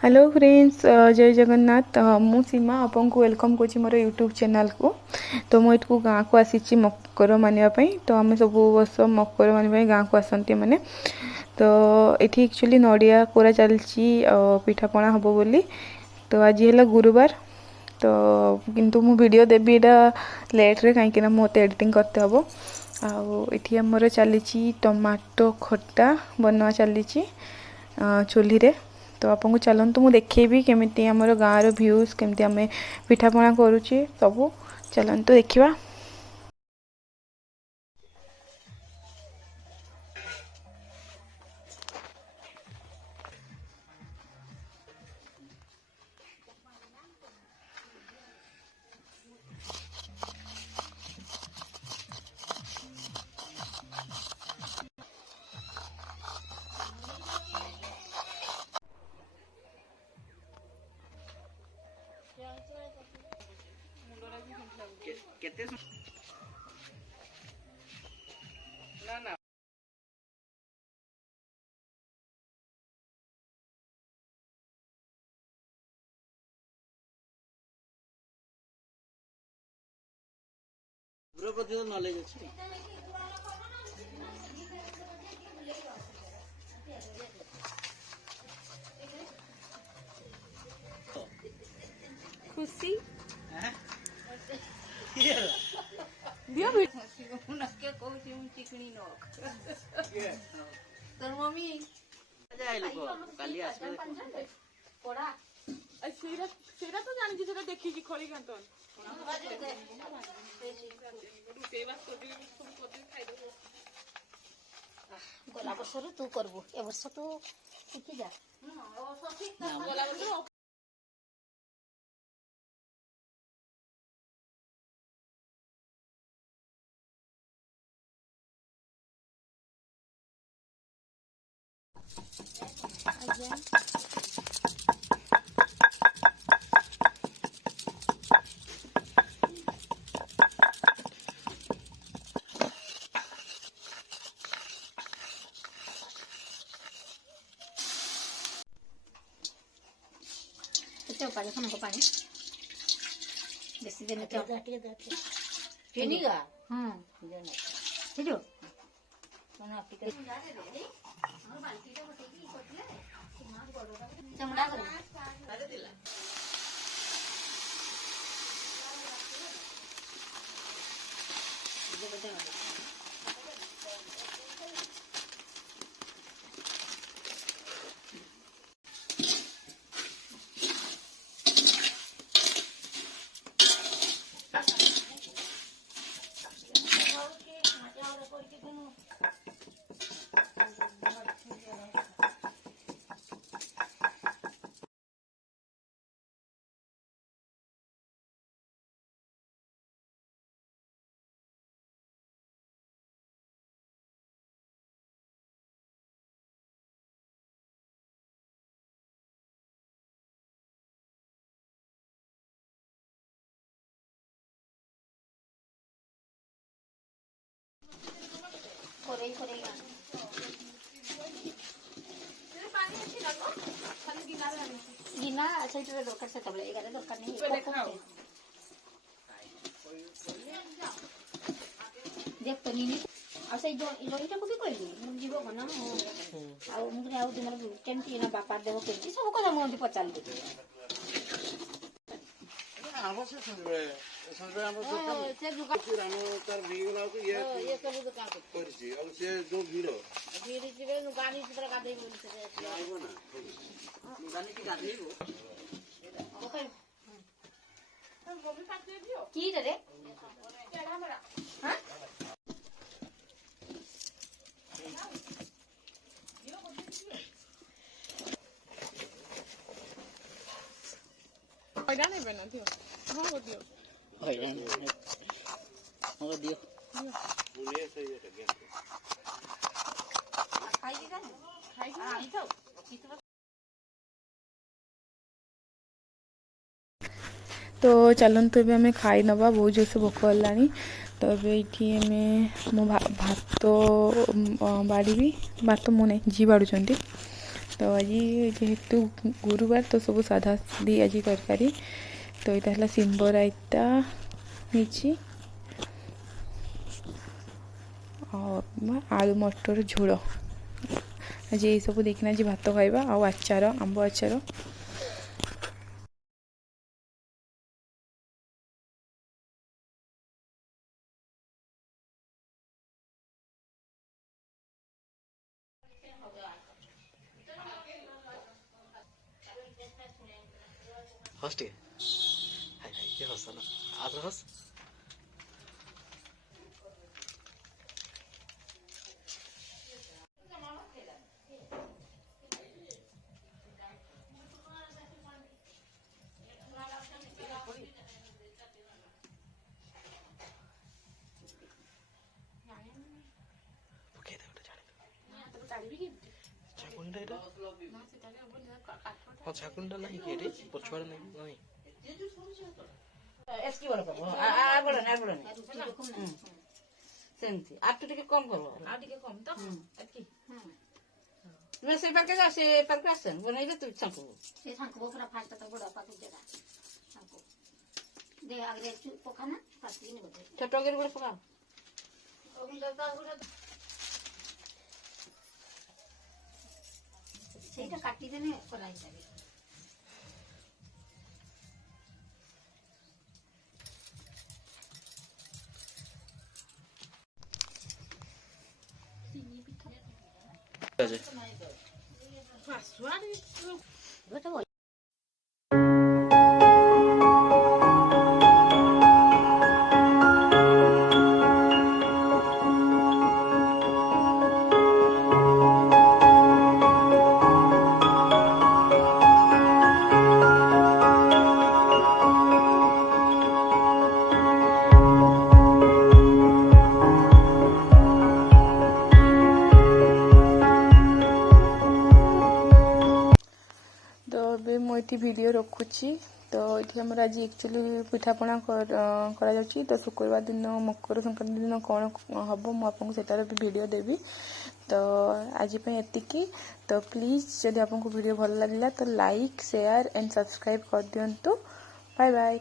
Hello friends, जय जगन्नाथ। मु सीमा आपन को वेलकम करछि मोर यूट्यूब चैनल को। तो मु एठू गाँ को आसी मकर मानिबा पई। तो आम सब वर्ष मकर मानिबा गाँ को आसंती माने। तो एठी एक्चुअली नडिया कोरा चलछि पिठापଣା हबो बोली। तो आज है गुरुवार। तो किंतु मु वीडियो देबी एटा लेट रे काहे कि ना मोते एडिटिंग करते हबो। आउ आमर चली टमाटो खट्टा बनवा चली चूल्ही रे। तो आपको चलतु मुझे देखेबी केमी आम गाँव भ्यूज केमती आम पिठापଣା करुचे सबू। चलतु देखा। नॉलेज अच्छी खुशी दियो उनके कहूची हम चिकनी नोक तोर मम्मी जाय लोग काली आसबे पड़ा सेरा सेरा तो जानि जेटा देखि कि खळी कांतन गला वर्ष तू करबो ए वर्ष तू शिखी जा गला वर्ष पानी खाने को पानी बेसी दिन तो चीनी का जो मना आपके चमड़ा कर अरे दिला ये बता कोरे कोरेगा तेरे पानी अच्छी लगो खाली गिना रहनी गिना अच्छा इधर दरकार से तबले एगारे दरकार नहीं देख तो नहीं अच्छा जो इटा को भी कहली मु जीवो बना आ मुझे आउ तुमर केमती ना बापा देव केमती सब को हम पचाल दे आवश्यक संजय हम से दुकान किरानो तार भीगला को ये सब दुकान करछि अब से जो भीड़ जिबे गाड़ी से गाधै बोली से आइबो ना गाड़ी की गाधैबो ओके हम गोभी काट दियो की रे केड़ा बड़ा हां पैदा नहीं बना दियो हां वो दियो हो दियो मुने सही है गया खाइएगा हां तो तो चलतु ए आम खाई नवा बहुत जोर से भोक गलानी। तो ये मो भात बाड़ी भात मुझे जी बाड़ुंट। तो आज जेहेतु गुरुवार तो सब साधा सीधी आज तरकारी। तो यहाँ है शिंब रायता नीची आलू मटर झोल। आज ये सब देखना आज भात खाइबा आ आचार आंब आचार। हस टे हाय हाय के हस ना आदर हस ओके दे जाने चाकुंडा एटा हां चाकुंडा नहीं के रे पछवाड़ नहीं एसकी बड़ करबो आ बड़ नहीं सेमती आप तो टिके कम करबो आ टिके कम तो एतकी मैं से पर के आसन बनैले तू छंकू से छांको पूरा फास्ट तो बड़ा पाती जगह छांको दे आगे पकाना पाती नहीं बोले छोटो गिर बड़ पका ସେଇଟା କାଟିଦେନେ କରାଇପାରିବେ। तो अभी मुझे वीडियो रखुची। तो ये आम आज एक्चुअली पिठापଣା करा तो शुक्रवार दिन मकर संक्रांति दिन कौन हम मुझे सेटार भी वीडियो देवी। तो आज एतिकी। तो प्लीज जदि आपको वीडियो भल लगा तो लाइक शेयर एंड सब्सक्राइब कर दिंतु। Bye bye.